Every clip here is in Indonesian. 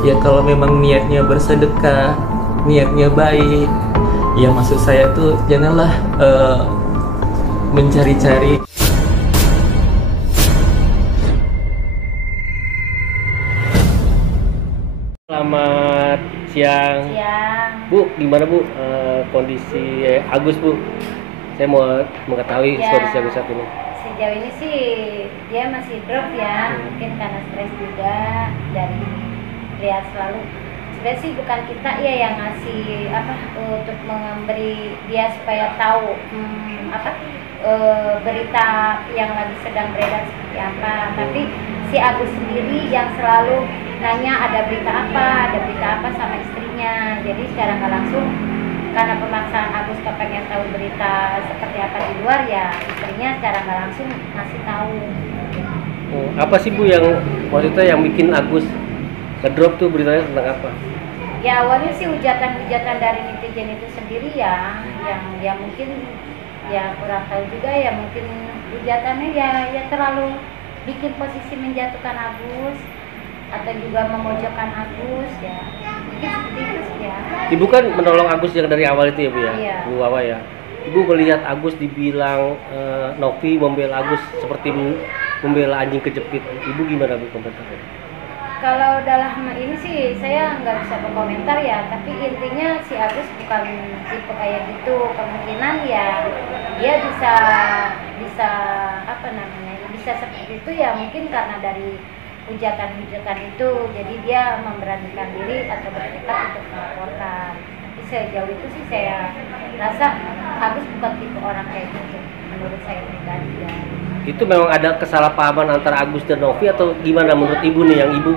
Ya kalau memang niatnya bersedekah, niatnya baik, ya maksud saya tuh janganlah mencari-cari. Selamat siang. Siang. Bu, gimana Bu kondisi Agus Bu? Saya mau mengetahui Ya, kondisi Agus saat ini. sejauh ini sih dia masih drop ya, mungkin karena stres juga dari lihat selalu. Sebenarnya sih bukan kita ya yang ngasih untuk memberi dia supaya tahu berita yang lagi sedang beredar seperti apa, tapi si Agus sendiri yang selalu nanya ada berita apa sama istrinya. Jadi secara nggak langsung karena pemaksaan Agus kepengen tahu berita seperti apa di luar, ya istrinya secara nggak langsung ngasih tahu. Apa sih Bu yang maksudnya yang bikin Agus ngedrop tuh beritanya tentang apa? Ya awalnya sih hujatan-hujatan dari netizen itu sendiri ya, yang mungkin ya kurang tahu juga ya, mungkin hujatannya ya terlalu bikin posisi menjatuhkan Agus atau juga memojokkan Agus ya. Mungkin seperti itu sih ya. Ibu kan menolong Agus yang dari awal itu ya Bu ya? Iya. Bu Wawa ya. Ibu melihat Agus dibilang Novi membela Agus seperti membela anjing kejepit. Ibu gimana Bu komentarnya? Kalau dalam ini sih saya nggak bisa berkomentar ya, tapi intinya si Agus bukan tipe kayak gitu. Kemungkinan ya dia bisa bisa seperti itu ya, mungkin karena dari hujatan-hujatan itu, jadi dia memberanikan diri atau bertekad untuk melaporkan. Tapi sejauh itu sih saya rasa Agus bukan tipe orang kayak gitu, menurut saya pribadi ya. Itu memang ada kesalahpahaman antara Agus dan Novi atau gimana menurut Ibu nih, yang Ibu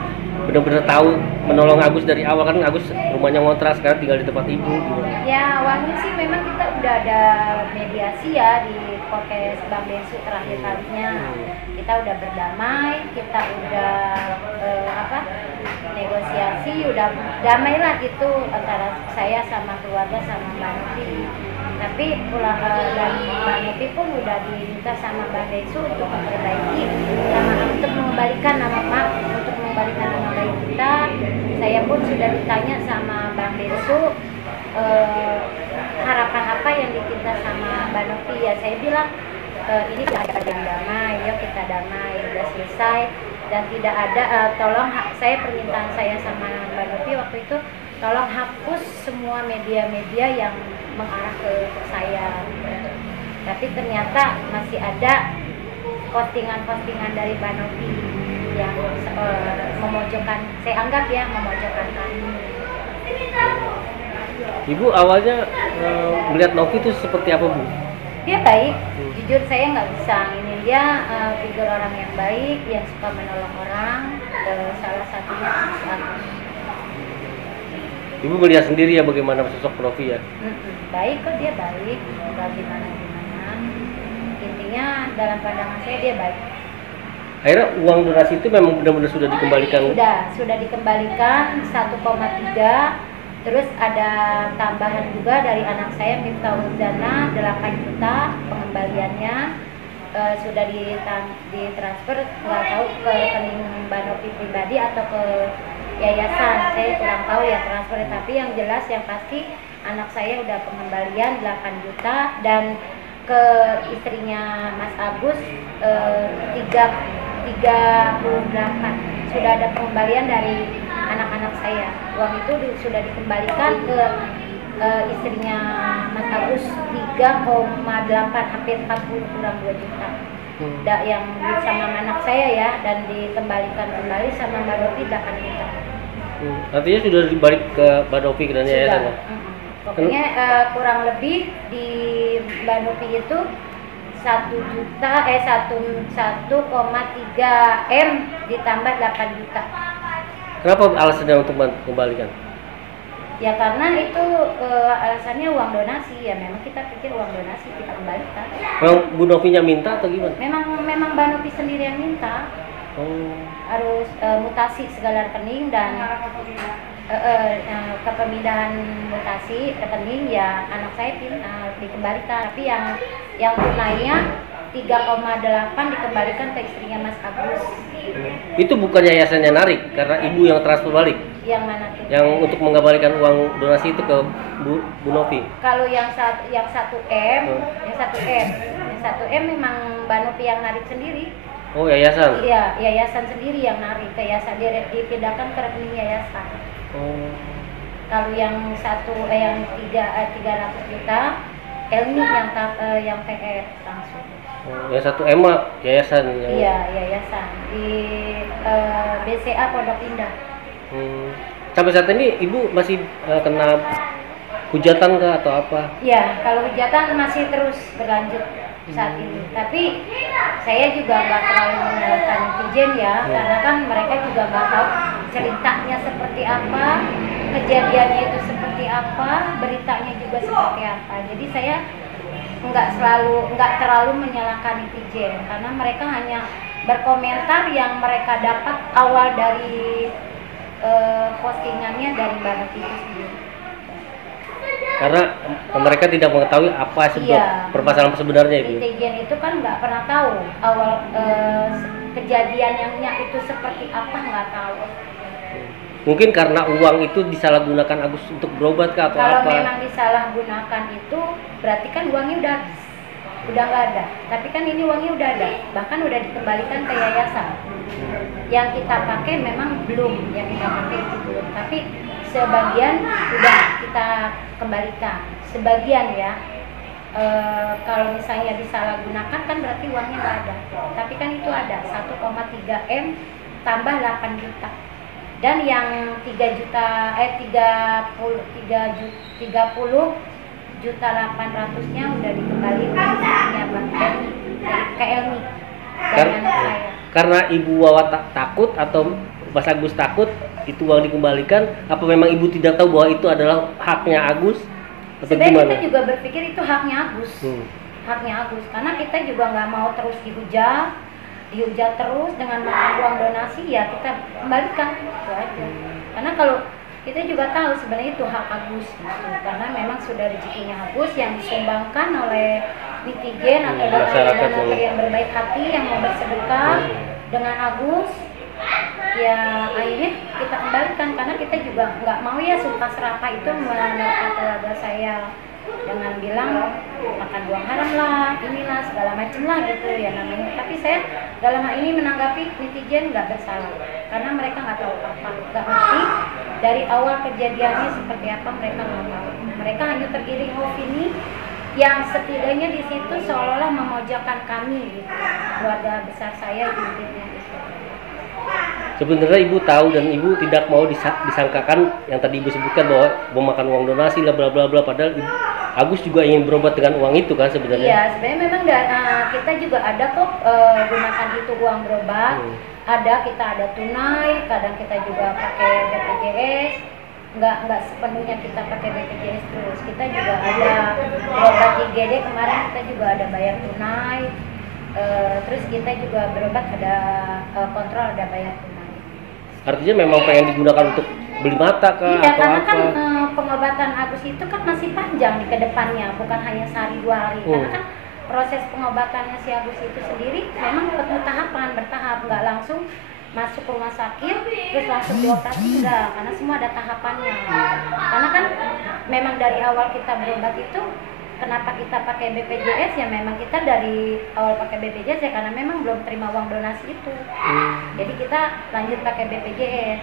benar-benar tahu menolong Agus dari awal? Kan Agus rumahnya ngontrak, sekarang tinggal di tempat Ibu gimana? Ya awalnya sih memang kita udah ada mediasi ya di podcast Bang Desu terakhir kalinya. Kita udah berdamai, kita udah negosiasi, udah damai lah gitu antara saya sama keluarga sama Mbak Novi. Tapi dan Mbak Novi pun udah diminta sama Bang Desu untuk memperbaiki untuk mengembalikan nama baik kita. Saya pun sudah ditanya sama Bang Desu harapan apa yang diminta sama Mbak Novi. Ya saya bilang ini tidak ada yang damai, yuk kita damai, sudah selesai, dan tidak ada tolong permintaan saya sama Mbak Novi waktu itu, tolong hapus semua media-media yang mengarah ke saya. Tapi ternyata masih ada postingan-postingan dari Mbak Novi yang memojokkan, saya anggap ya memojokkan kami. Ibu awalnya melihat Novi itu seperti apa Bu? Dia baik, jujur saya nggak bisa ini, dia figur orang yang baik, yang suka menolong orang, salah satunya si Agus. Ibu melihat sendiri ya bagaimana sosok Novi ya? Baik kok, dia baik, nggak gimana-gimana. Intinya dalam pandangan saya dia baik. Akhirnya uang donasi itu memang benar-benar sudah dikembalikan? Sudah dikembalikan 1,3. Terus ada tambahan juga dari anak saya Miftahul Zana 8 juta pengembaliannya, sudah ditransfer, nggak tahu ke rekening Mbak Novi pribadi atau ke yayasan, saya kurang tahu ya transfer. Tapi yang jelas yang pasti anak saya udah pengembalian 8 juta, dan ke istrinya Mas Agus 38 sudah ada pengembalian dari anak-anak saya. Uang itu sudah dikembalikan ke istrinya Mas Agus 3,8, hampir 40 kurang 2 juta. Yang sama anak saya ya, dan dikembalikan kembali sama Mbak Novi 8 juta. Artinya sudah dibalik ke Mbak Novi dan yayasan ya? Pokoknya kurang lebih di Mbak Novi itu 1,3 M ditambah 8 juta. Kenapa alasannya untuk mengembalikan? Ya karena itu alasannya uang donasi ya, memang kita pikir uang donasi kita kembalikan. Memang Bu Novinya minta atau gimana? Memang Mbak Novi sendiri yang minta. Harus mutasi segala rekening dan kepemindahan mutasi rekening ya, anak saya dikembalikan. Tapi yang tunainya 3,8 dikembalikan ke istrinya Mas Agus. Itu bukan yayasannya narik karena ibu yang transfer balik? Yang mana tuh? Yang untuk mengembalikan uang donasi itu ke Bu Novi. Kalau yang 1 M, Oh. yang 1 M memang Mbak Novi yang narik sendiri. Oh, yayasan. Iya, yayasan sendiri yang narik ke yayasan, dia dipindahkan ke rekening yayasan. Oh. Kalau yang 300 juta, Elmi yang PF langsung. Oh, yang 1 M yayasan. Iya, yayasan di BCA Pondok Indah. Sampai saat ini ibu masih kena hujatan kah atau apa? Iya, kalau hujatan masih terus berlanjut saat ini. Tapi saya juga nggak terlalu menyalahkan netizen ya, karena kan mereka juga nggak tahu ceritanya seperti apa, kejadiannya itu seperti apa, beritanya juga seperti apa. Jadi saya nggak terlalu menyalahkan netizen, karena mereka hanya berkomentar yang mereka dapat awal dari postingannya dari Mbak Novi itu sendiri. Karena mereka tidak mengetahui apa permasalahan sebenarnya ibu. Netizen itu kan nggak pernah tahu awal kejadiannya itu seperti apa, nggak tahu. Mungkin karena uang itu disalahgunakan Agus untuk berobat kah atau Kalau apa? memang disalahgunakan itu berarti kan uangnya udah habis, udah nggak ada. Tapi kan ini uangnya udah ada, bahkan udah dikembalikan ke yayasan. Yang kita pakai memang belum, yang kita pakai itu belum. Tapi sebagian sudah kita kembalikan, sebagian ya. Kalau misalnya disalahgunakan kan berarti uangnya nggak ada. Tapi kan itu ada 1,3 M tambah 8 juta. Dan yang 30 juta 800-nya udah dikembalikan ke Elmi dan anak saya. Karena Ibu Wawa takut atau Mas Agus takut itu uang dikembalikan, apa memang Ibu tidak tahu bahwa itu adalah haknya Agus? Atau Sebenarnya gimana? kita juga berpikir itu haknya Agus. Haknya Agus, karena kita juga nggak mau terus dihujat terus dengan makan uang donasi, ya kita kembalikan itu aja. Karena kalau kita juga tahu sebenarnya itu hak Agus gitu. Karena memang sudah rezekinya Agus yang disumbangkan oleh netizen atau masyarakat yang berbaik hati yang mau bersedekah dengan Agus. Ya akhirnya kita kembalikan, karena kita juga nggak mau ya sumpah serapah itu mendapat keluarga saya dengan bilang makan uang haram lah, inilah segala macam lah gitu ya namanya. Tapi saya dalam hal ini menanggapi netizen nggak bersalah, karena mereka nggak tahu apa, nggak ngerti dari awal kejadiannya seperti apa, mereka nggak tahu. Mereka hanya tergiring opini yang setidaknya di situ seolah-olah memojokkan kami gitu, keluarga besar saya intinya gitu. Sebenarnya Ibu tahu dan Ibu tidak mau disangkakan yang tadi Ibu sebutkan bahwa memakan uang donasi lah bla bla bla, padahal Agus juga ingin berobat dengan uang itu kan sebenarnya. Iya, sebenarnya memang kita juga ada kok gunakan itu uang berobat. Kita ada tunai, kadang kita juga pakai BPJS. Nggak sepenuhnya kita pakai BPJS terus. Kita juga ada berobat di IGD, kemarin kita juga ada bayar tunai. Terus kita juga berobat ada kontrol, ada bayar tunai. Artinya memang pengen digunakan untuk beli mata kah Iya, atau karena apa? kan pengobatan Agus itu kan masih panjang nih ke depannya, bukan hanya sehari 2 hari. Karena kan proses pengobatannya si Agus itu sendiri memang penuh tahapan, bertahap, nggak langsung masuk rumah sakit terus langsung dioperasi, enggak, karena semua ada tahapannya. Karena kan memang dari awal kita berobat itu, kenapa kita pakai BPJS ya, memang kita dari awal pakai BPJS ya karena memang belum terima uang donasi itu. Jadi kita lanjut pakai BPJS.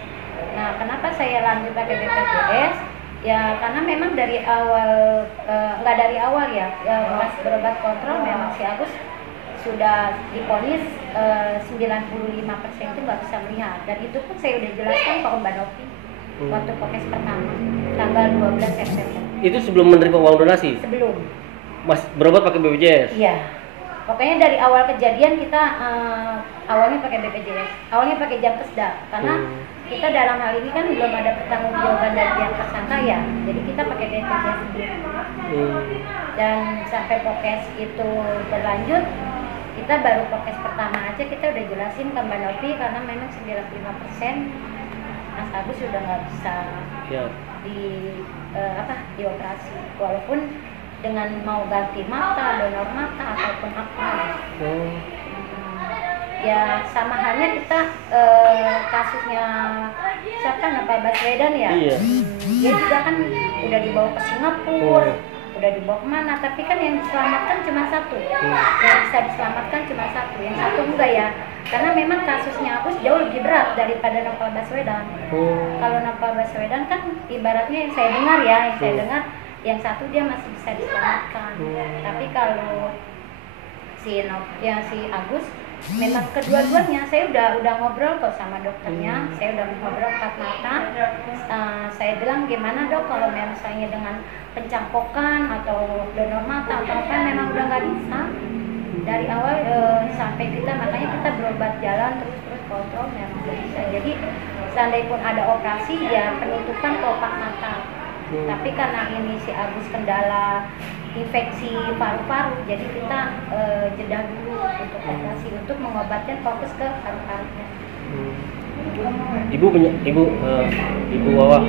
Nah, kenapa saya lanjut pakai BPJS? Ya karena memang dari awal, nggak dari awal ya, pas berobat kontrol memang si Agus sudah diponis 95% itu nggak bisa melihat, dan itu pun saya udah jelaskan ke Mbak Novi waktu podcast pertama tanggal 12 September. Itu sebelum menerima uang donasi? Sebelum. Mas berobat pakai BPJS? Iya. Pokoknya dari awal kejadian kita awalnya pakai BPJS, awalnya pakai jam kesda, karena kita dalam hal ini kan belum ada pertanggungjawaban dari pihak tersangka ya, jadi kita pakai BPJS sendiri. Dan sampai podcast itu berlanjut, kita baru podcast pertama aja kita udah jelasin ke Mbak Novi, karena memang 95% Mas Agus sudah nggak bisa dioperasi, walaupun dengan mau ganti mata, donor mata ataupun apa. Ya sama halnya kita kasusnya siapa Novel Baswedan ya. Iya. Dia juga kan udah dibawa ke Singapura, udah dibawa kemana, tapi kan yang diselamatkan cuma satu, yang bisa diselamatkan cuma satu, yang satu enggak ya, karena memang kasusnya Agus jauh lebih berat daripada Novel Baswedan. Kalau Novel Baswedan kan ibaratnya yang saya dengar ya, yang satu dia masih bisa diselamatkan, tapi kalau si Agus memang kedua-duanya saya udah ngobrol kok sama dokternya, saya udah ngobrol 4 mata. Saya bilang gimana dok kalau misalnya dengan pencangkokan atau donor mata atau apa, memang udah nggak bisa dari awal sampai kita, makanya kita berobat jalan terus kontrol memang nggak bisa. Jadi seandainya pun ada operasi ya penutupan kelopak mata, tapi karena ini si Agus kendala infeksi paru-paru, jadi kita jeda dulu untuk operasi untuk mengobatkan fokus ke paru-parunya. Ibu Wawa,